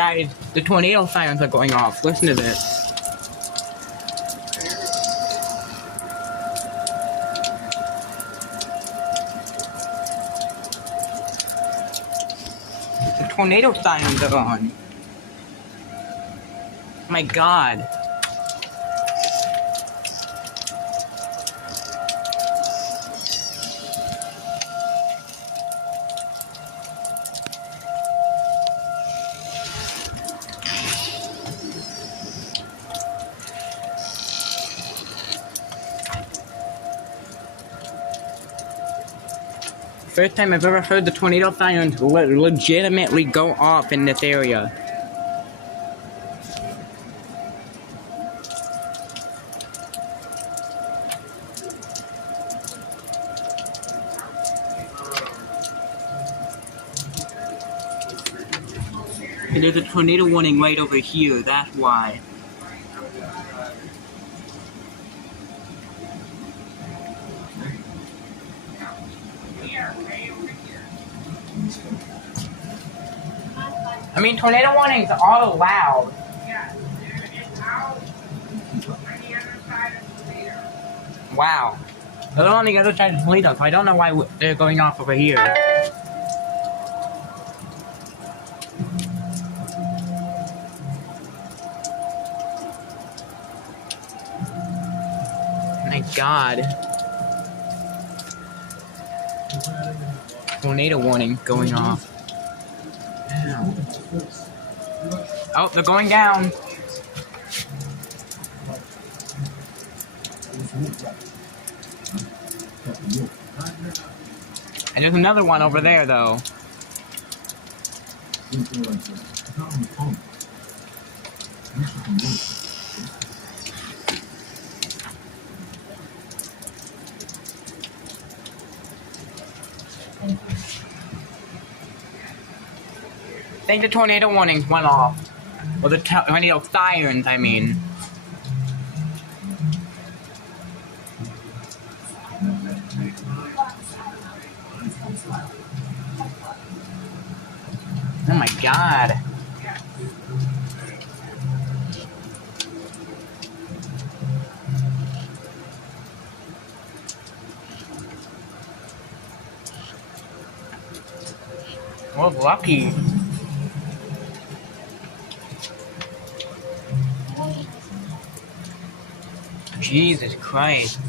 Guys, the tornado sirens are going off. Listen to this. The tornado sirens are on. My God. First time I've ever heard the tornado sirens legitimately go off in this area. And there's a tornado warning right over here, that's why. I mean, tornado warnings are allowed. Yeah, it's out on the other side of the meter. Wow. They're on the other side of Toledo, so I don't know why they're going off over here. My God. Tornado warning going off. Ow. Oh, they're going down. And there's another one over there, though. I think the tornado warnings went off. Or the tornado sirens, I mean. Oh my God. Well, lucky. Jesus Christ.